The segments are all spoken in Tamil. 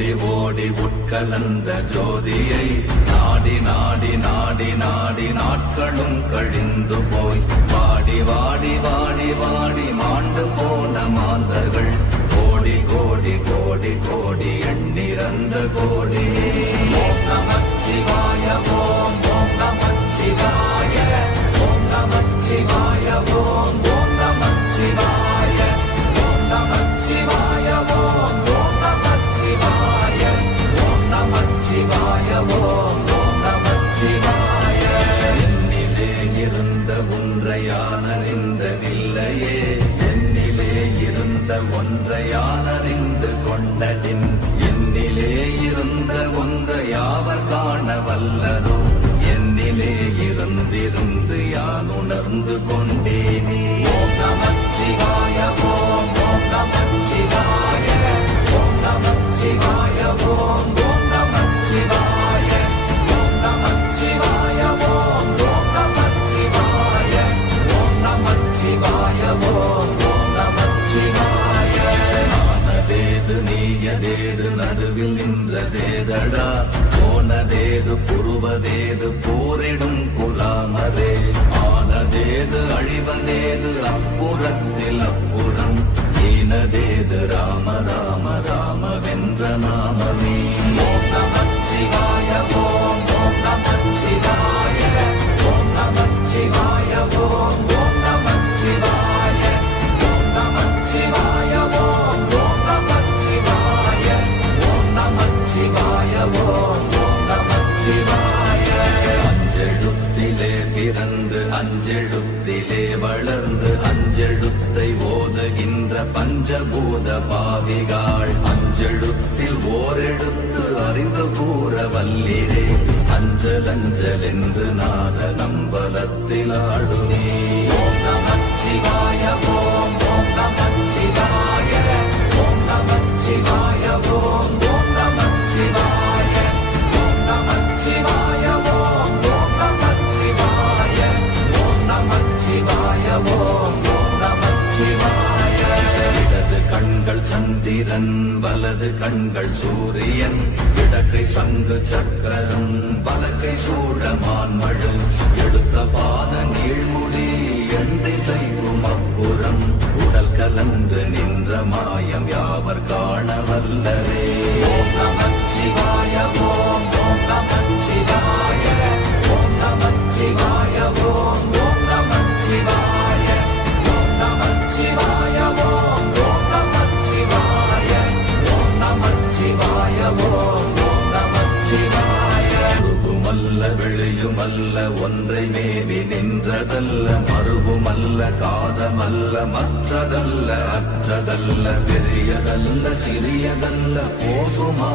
ஓடி ஓடி உட்கலந்த ஜோதியை நாடி நாடி நாடி நாடி நாட்களும் கழிந்து போய் வாடி வாடி வாடி வாடி மாண்டு போன மாந்தர்கள் கோடி கோடி கோடி கோடி எண்ணிறந்த கோடி. ஓம் நமச்சிவாய ஓம் ஓம் நமச்சிவாய ஓம் நமச்சிவாய ஓம் ஓம் நமச்சிவாய ஓம் நமச்சிவாய ஓம் ஓம் நமச்சிவாய ஓம் நமச்சிவாய ஓம் ஓம் நமச்சிவாய. என்னிலே இருந்த ஒன்றையானறிந்ததில்லையே என்னிலே இருந்த ஒன்றையானறிந்து கொண்டடின் என்னிலே இருந்த ஒன்றையாவர் காண வல்லதோ என்னிலே இருந்திருந்து யான் உணர்ந்து கொண்டேனே. ஓம் நமச்சிவாய ஓம் ஓம் நமச்சிவாய ஓம் நமச்சிவாய ஓம் ஓம் நமச்சிவாய ஓம் நமச்சிவாய ஓம் ஓம் நமச்சிவாய ஓம் நமச்சிவாய ஓம் ஓம் நமச்சிவாய. ஆனதேது நீயதேது நடுவில் நின்றதேதடா போனதேது புருவதேது போரிடும் குலாமரே ஆனதேது அழிவதேது அப்புறத்தில் அப்புறம் ஈனதேது ராம ராம ராம வென்ற நாமமே. ஓம் நமச்சிவாய ஓம் ஓம் நமச்சிவாய ஓம் நமச்சிவாய ஓம் ஓம் நமச்சிவாய ஓம் நமச்சிவாய ஓம் ஓம் நமச்சிவாய ஓம் நமச்சிவாய ஓம் ஓம் நமச்சிவாய. அஞ்செழுத்திலே பிறந்து அஞ்செழுத்திலே வளர்ந்து அஞ்செழுத்தை ஓதுகின்ற பஞ்சபூத பாவிகாள் அஞ்செழுத்தில் ஓரெழுத்து அறிந்து கூற வல்லிரே அஞ்சல் அஞ்சல் என்று நாத நம்பலத்தில் ஆடுவே. ஓம் நமச்சிவாய ஓம் ஓம் நமச்சிவாய ஓம் நமச்சிவாய ஓம் ஓம் நமச்சிவாய ஓம் நமச்சிவாய ஓம் ஓம் நமச்சிவாய ஓம் நமச்சிவாய ஓம் ஓம் நமச்சிவாய. இடது கண்கள் சந்திரன் வலது கண்கள் சூரியன் இடக்கை சங்கு சக்கரம் வலக்கை சூழமான்மழு எடுத்த பாத நீழ்முடி எண் திசைக்கும் அப்புறம் உடல் கலந்து நின்ற மாயம் யாவர் காண வல்லரே. ஓம் நமச்சிவாய ஓம் ஓம் நமச்சிவாய ஓம் நமச்சிவாய ஓம் ஓம் நமச்சிவாய ஓம் நமச்சிவாய ஓம் ஓம் நமச்சிவாய ஓம் நமச்சிவாய ஓம் ஓம் நமச்சிவாய. உருவுமல்ல வெளியுமல்ல ஒன்றை மேவி நின்றதல்ல மறுவுமல்ல காதமல்ல மற்றதல்ல அற்றதல்ல பெரியதல்ல சிறியதல்ல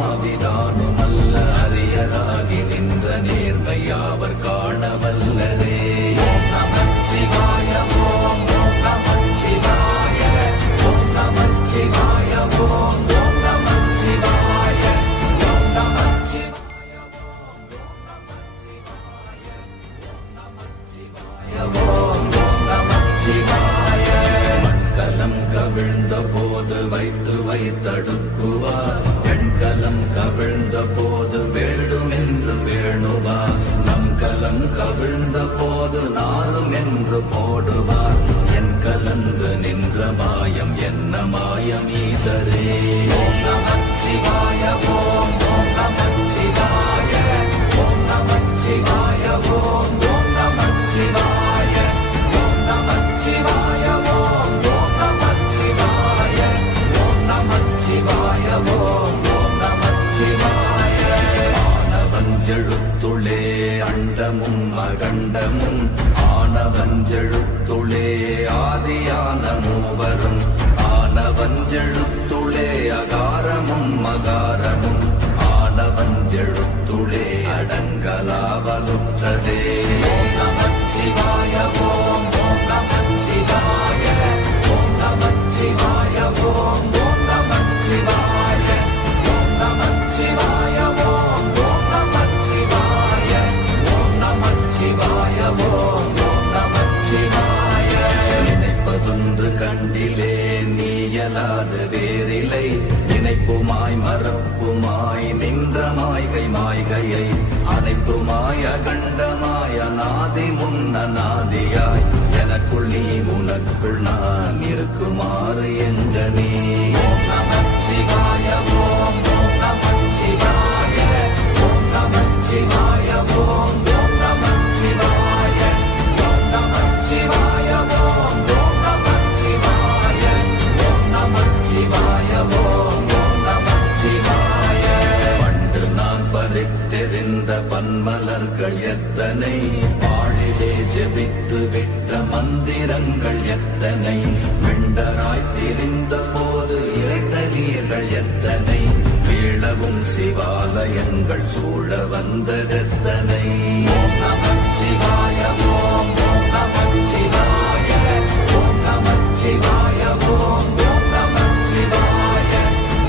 போகுமாவிதானுமல்ல அரியராகி நின்ற நேர்மை யாவர் காண வல்லரே. ஓம் நமச்சிவாய ஓம் ஓம் நமச்சிவாய ஓம் நமச்சிவாய ஓம் ஓம் நமச்சிவாய ஓம் நமச்சிவாய ஓம் ஓம் நமச்சிவாய ஓம் நமச்சிவாய ஓம் ஓம் நமச்சிவாய. மண்கலம் கவிழ்ந்த போது வைத்து வைத்தடுக்குவார் பெண்கலம் கவிழ்ந்த போது வேடும் என்று வேணுவார் நம் கலம் கவிழ்ந்த போது நாரும் என்று போடுவார் என் கலந்து நின்ற மாயம் என்ன மாயம் ஈசரே. ஓம் நமச்சிவாய ஓம் ஓம் நமச்சிவாய ஓம் நமச்சிவாய ஓம் ஓம் நமச்சிவாய ஓம் நமச்சிவாய ஓம் ஓம் நமச்சிவாய ஓம் நமச்சிவாய ஓம் ஓம் நமச்சிவாய. ஆனவஞ்செழுத்துளே அண்டமும் அகண்டமும் ஆனவஞ்செழுத்துளே ஆதியான மூவரும் ஆனவஞ்செழுத்துளே அகாரமும் மகாரமும் ஆனவஞ்செழுத்துளே அடங்கலாவலுற்றதே. ஓம் நமச்சிவாய ஓம் ஓம் நமச்சிவாய ஓம் நமச்சிவாய ஓம் ஓம் நமச்சிவாய ஓம் நமச்சிவாய ஓம் ஓம் நமச்சிவாய ஓம் நமச்சிவாய ஓம் ஓம் நமச்சிவாய. நினைப்பதொன்று கண்டிலே நீயலாது வேறில்லை நினைப்புமாய் மறப்ப அனுப்புமாய் நின்ற மாய்கை மாய்கையை அனைத்துமாய் அகண்டமாய் அநாதி முன்ன நாதியாய் எனக்குள் நீ உனக்குள் நான் இருக்குமாறு என்ற நீ ஓம் நமச்சிவாய ஓம் ஓம் நமச்சிவாய ஓம் நமச்சிவாய ஓம் ஓம் நமச்சிவாய ஓம் நமச்சிவாய ஓம் ஓம் நமச்சிவாய ஓம் நமச்சிவாய ஓம் ஓம் நமச்சிவாய பண்டு நான் பறித்தெறிந்த பன்மலர்கள் எத்தனை பாழிலே ஜெபித்து விட்ட மந்திரங்கள் எத்தனை விண்டராய் தெரிந்த போது இறைத்த நீர்கள் எத்தனை வீழவும் சிவாலயங்கள் சூழ வந்ததெத்தனை ஓம் நமச்சிவாய ஓம் ஓம் நமச்சிவாய ஓம் நமச்சிவாய ஓம் ஓம் நமச்சிவாய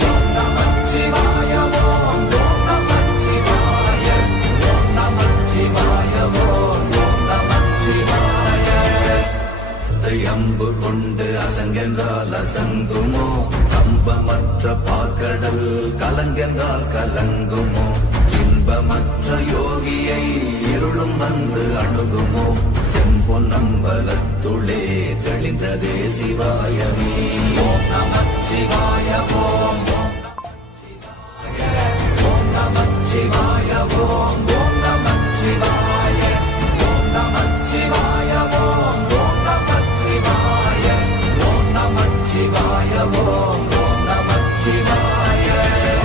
ஓம் நமச்சிவாய ஓம் ஓம் நமச்சிவாய ஓம் நமச்சிவாய ஓம் ஓம் நமச்சிவாய அம்பு கொண்டு அசங்கென்றால் அசங்குமோ கம்பமற்ற பார்க்கடல் கலங்கென்றால் கலங்குமோ இன்பமற்ற யோகியை இருளும் வந்து அணுகுமோ செம்பொன்னம்பலத்துளே தெளிந்ததே சிவாயமே ஓம் நமச்சிவாய ஓம் ஓம் நமச்சிவாய ஓம் ஓம் நமச்சிவாய ஓம் நமச்சிவாய ஓம் ஓம் நமச்சிவாய ஓம் நமச்சிவாய ஓம் ஓம் நமச்சிவாய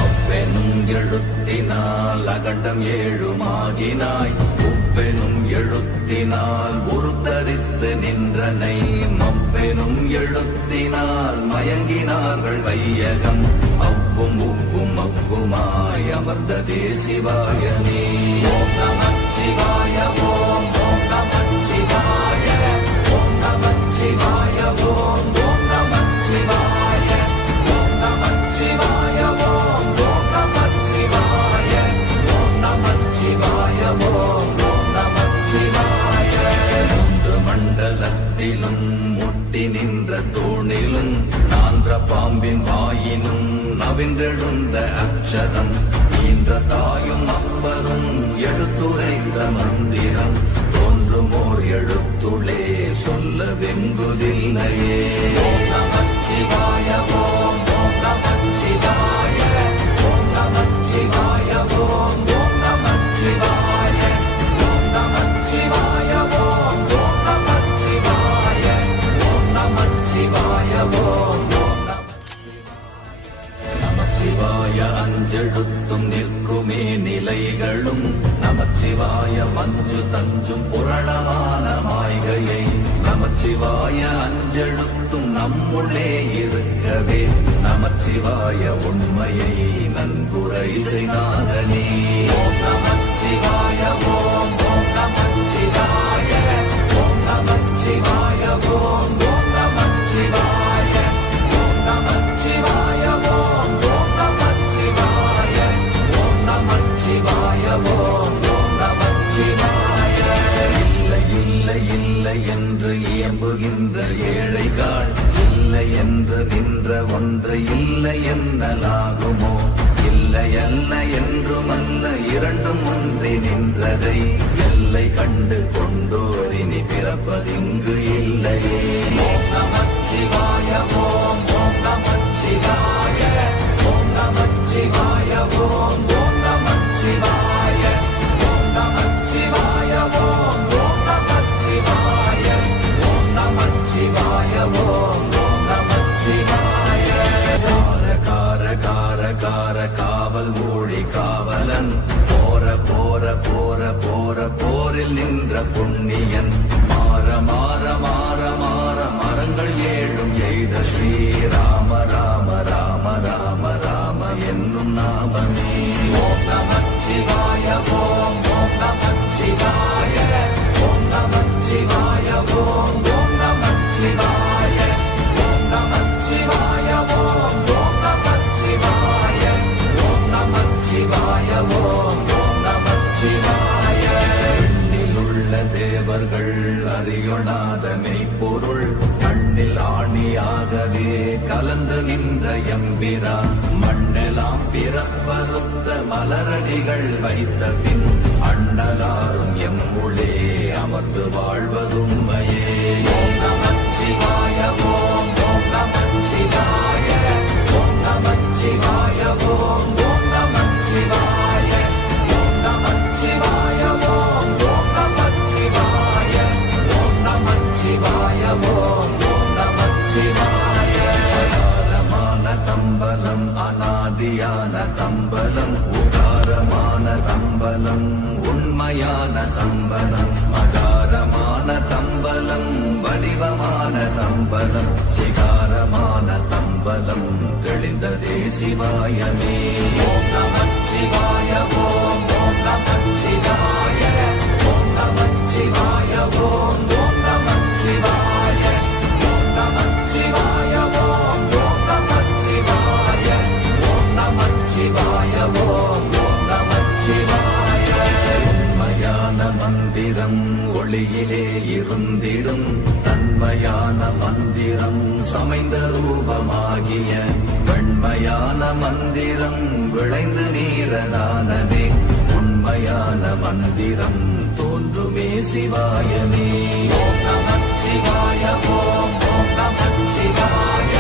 ஒப்பெனும் எழுத்தினால் அகண்டம் ஏழுமாகினாய் உப்பெனும் எழுத்தினால் உருத்தரித்து நின்றனை மப்பெனும் எழுத்தினால் மயங்கினார்கள் வையகம் அவ்வும் உவ்வும் அவ்வுமாய் அமர்ந்ததே சிவாயமே ஓம் நமச்சிவாய ஓம் ஓம் நமச்சிவாய ஓம் நமச்சிவாய ஓம் ஓம் நமச்சிவாய ஓம் நமச்சிவாய ஓம் ஓம் நமச்சிவாய ஓம் நமச்சிவாய ஓம் ஓம் நமச்சிவாய மூன்று மண்டலத்திலும் முட்டி நின்ற தூணிலும் நான்ற பாம்பின் வாயினும் நவின்றெழுந்த அக்ஷரம் ஈன்ற தாயும் அப்பரும் எடுத்துரைத்த மந்திரம் தோன்றுமோர் எழுத்துளே சொல்ல வெங்குதில்லையே ஓம் நமச்சிவாய ஓம் ஓம் நமச்சிவாய ஓம் நமச்சிவாய ஓம் ஓம் நமச்சிவாய ஓம் நமச்சிவாய ஓம் ஓம் நமச்சிவாய ஓம் நமச்சிவாய ஓம் ஓம் நமச்சிவாய அஞ்செழுத்தும் நிற்குமே நிலைகளும் நமச்சிவாய மஞ்சு தஞ்சும் புரணமான மாய்கையை நமச்சிவாய அஞ்செழுத்தும் நம்முள்ளே இருக்கவே நமச்சிவாய உண்மையை நன்குரை செய்தாதனே ஓம் நமச்சிவாய ஓம் ஓம் நமச்சிவாய ஓம் நமச்சிவாய ஓம் ஓம் நமச்சிவாய ஓம் நமச்சிவாய ஓம் ஓம் நமச்சிவாய ஓம் நமச்சிவாய ஓம் ஓம் நமச்சிவாய இல்லை இல்லை இல்லை என்று இயம்புகின்ற ஏழைகள் இல்லை என்று நின்ற ஒன்று இல்லை என்னலாகுமோ இல்லை அல்ல என்றுமல்ல இரண்டும் ஒன்றி நின்றதை எல்லை கண்டு கொண்டோரினி பிறப்பதிங்கு இல்லையே ஓம் நமச்சிவாய ஓம் ஓம் நமச்சிவாய ஓம் நமச்சிவாய ஓம் ஓம் நமச்சிவாய ஓம் நமச்சிவாய ஓம் ஓம் நமச்சிவாய ஓம் நமச்சிவாய ஓம் ஓம் நமச்சிவாய கார கார கார கார காவல் ஊழி காவலன் போர போர போர போர போரில் நின்ற புண்ணியன் மாற மாற மாற மாற மரங்கள் ஏழும் எய்த ஸ்ரீராம ராம ராம ராம ராம என்னும் நாமமே ஓம் நமச்சிவாய ஓம் ஓம் நமச்சிவாய ஓம் நமச்சிவாய ஓம் ஓம் நமச்சிவாய ஓம் நமச்சிவாய ஓம் ஓம் நமச்சிவாய ஓம் நமச்சிவாய ஓம் ஓம் நமச்சிவாய எண்ணிலுள்ள தேவர்கள் அறியொணாத மெய்ப்பொருள் கண்ணில் ஆணியாகவே கலந்து நின்ற எம்பிரா மண்ணென எல்லாம் பிறப்பறுத்த மலரடிகள் வைத்த பின் அண்ணலாரும் எம்முளே அமர்ந்து வாழ்வதுண்மையே. ஓம் நமச்சிவாய ஓம் ஓம் நமச்சிவாய ஓம் நமச்சிவாய ஓம் ஓம் நமச்சிவாய ஓம் நமச்சிவாய ஓம் ஓம் நமச்சிவாய ஓம் நமச்சிவாய ஓம் ஓம் நமச்சிவாய. உதாரமான தம்பலம் அநாதியான தம்பலம் உதாரமான தம்பலம் உண்மையான தம்பலம் மகாரமான தம்பலம் வடிவமான தம்பலம் சிகாரமான தம்பலம் தெளிந்ததே சிவாயமே. ஓம் நமச்சிவாய ஓம் ஓம் நமச்சிவாய ஓம் நமச்சிவாய ஓம் ஓம் நமச்சிவாய ஓம் நமச்சிவாய ஓம் ஓம் நமச்சிவாய ஓம் நமச்சிவாய ஓம் ஓம் நமச்சிவாய. உண்மையான மந்திரம் ஒளியிலே இருந்திடும் தன்மையான மந்திரம் சமைந்த ரூபமாகிய வெண்மையான மந்திரம் விளைந்து நீரதானதே. உண்மையான மந்திரம் தோன்றுமே சிவாயமே. ஓம் நமச்சிவாய ஓம் ஓம் நமச்சிவாய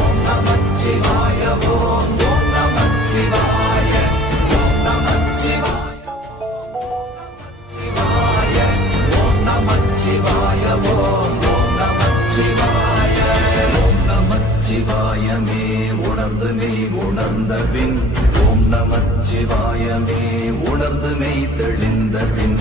ஓம் நமச்சிவாய ஓம் ஓம் நமச்சிவாய ஓம் நமச்சிவாய ஓம் நமச்சிவாய ஓம் ஓம் நமச்சிவாய. ஓம் நமச்சிவாயமே உணர்ந்து மெய் உணர்ந்த பின் ஓம் நமச்சிவாயமே உணர்ந்து மெய் தெளிந்த பின்